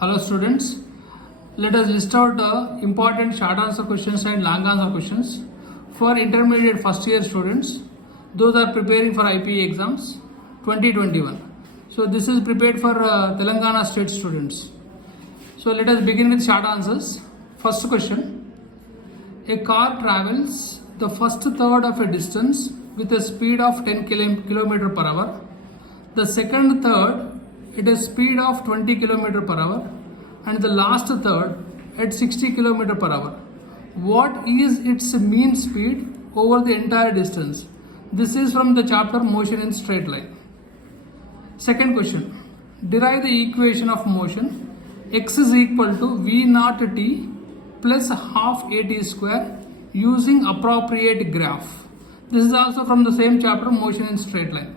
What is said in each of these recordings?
Hello students, let us list out important short answer questions and long answer questions for intermediate first year students. Those are preparing for IPA exams 2021. So this is prepared for Telangana state students. So let us begin with short answers. First question, a car travels the first third of a distance with a speed of 10 km per hour. The second third at a speed of 20 km per hour and the last third at 60 km per hour. What is its mean speed over the entire distance? This is from the chapter Motion in Straight Line. Second question, derive the equation of motion. X is equal to V naught t plus half at square using appropriate graph. This is also from the same chapter Motion in Straight Line.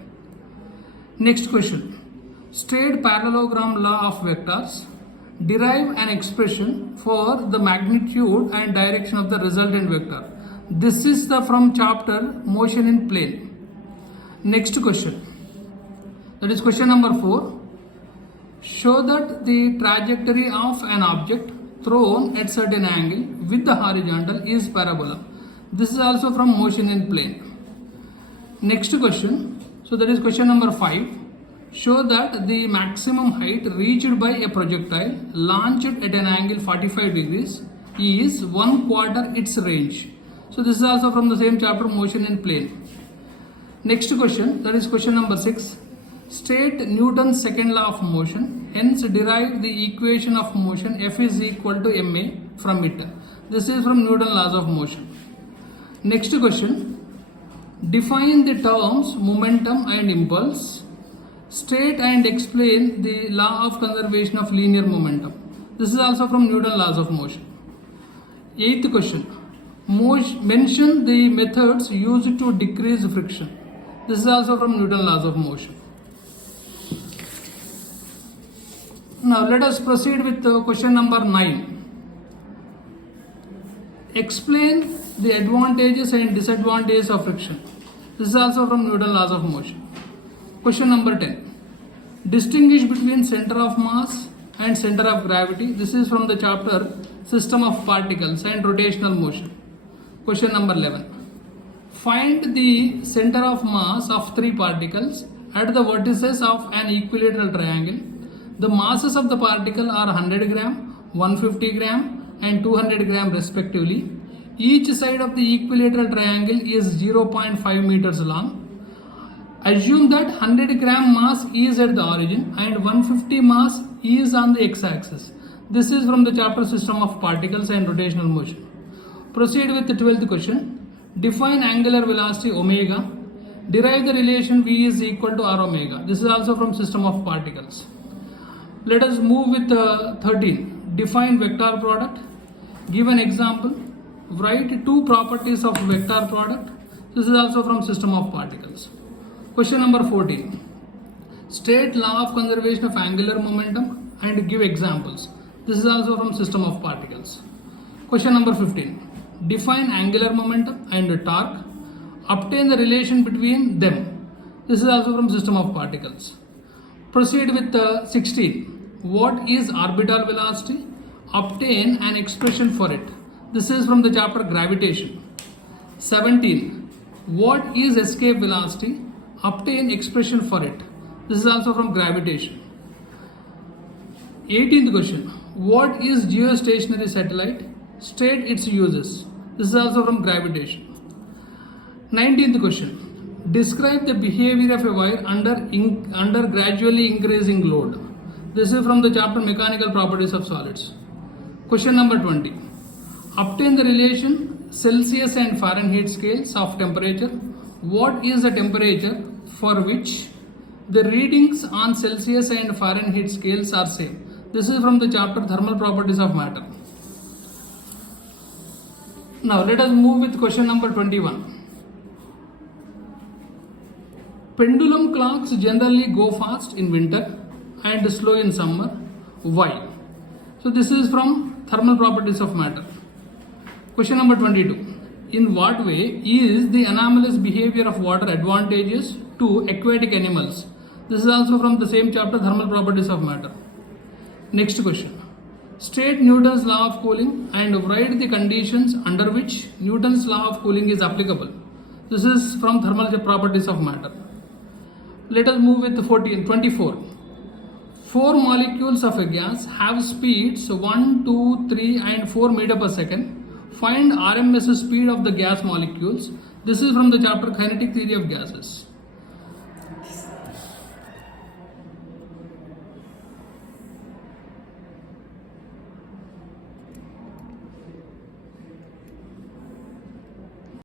Next question, state parallelogram law of vectors. Derive an expression for the magnitude and direction of the resultant vector. This is from chapter Motion in Plane. Next question, that is question number 4. Show that the trajectory of an object thrown at certain angle with the horizontal is parabola. This is also from Motion in Plane. Next question, so that is question number 5. Show that the maximum height reached by a projectile launched at an angle 45 degrees is 1/4 its range. So this is also from the same chapter Motion in Plane. Next question, that is question number 6. State Newton's second law of motion, hence derive the equation of motion F is equal to ma from it. This is from Newton's laws of motion. Next question, define the terms momentum and impulse. State and explain the law of conservation of linear momentum. This is also from Newton's laws of motion. 8th question, mention the methods used to decrease friction. This is also from Newton's laws of motion. Now let us proceed with question number 9. Explain the advantages and disadvantages of friction. This is also from Newton's laws of motion. Question number 10. Distinguish between center of mass and center of gravity. This is from the chapter System of Particles and Rotational Motion. Question number 11. Find the center of mass of 3 particles at the vertices of an equilateral triangle. The masses of the particle are 100 gram, 150 gram and 200 gram respectively. Each side of the equilateral triangle is 0.5 meters long. Assume that 100 gram mass is at the origin and 150 mass is on the x-axis. This is from the chapter System of Particles and Rotational Motion. Proceed with the 12th question. Define angular velocity omega. Derive the relation V is equal to R omega. This is also from System of Particles. Let us move with 13. Define vector product. Give an example. Write 2 properties of vector product. This is also from System of Particles. Question number 14. State law of conservation of angular momentum and give examples. This is also from System of Particles. Question number 15. Define angular momentum and torque. Obtain the relation between them. This is also from System of Particles. Proceed with 16. What is orbital velocity? Obtain an expression for it. This is from the chapter Gravitation. 17. What is escape velocity? Obtain expression for it. This is also from Gravitation. 18th question. What is geostationary satellite? State its uses. This is also from Gravitation. 19th question. Describe the behavior of a wire under gradually increasing load. This is from the chapter Mechanical Properties of Solids. Question number 20. Obtain the relation Celsius and Fahrenheit scales of temperature. What is the temperature for which the readings on Celsius and Fahrenheit scales are same? This is from the chapter Thermal Properties of Matter. Now let us move with question number 21. Pendulum clocks generally go fast in winter and slow in summer. Why? So this is from Thermal Properties of Matter. Question number 22. In what way is the anomalous behavior of water advantageous to aquatic animals? This is also from the same chapter Thermal Properties of Matter. Next question. State Newton's law of cooling and write the conditions under which Newton's law of cooling is applicable. This is from thermal properties of matter. Let us move with 24. Four molecules of a gas have speeds 1, 2, 3 and 4 meter per second. Find RMS speed of the gas molecules. This is from the chapter Kinetic Theory of Gases.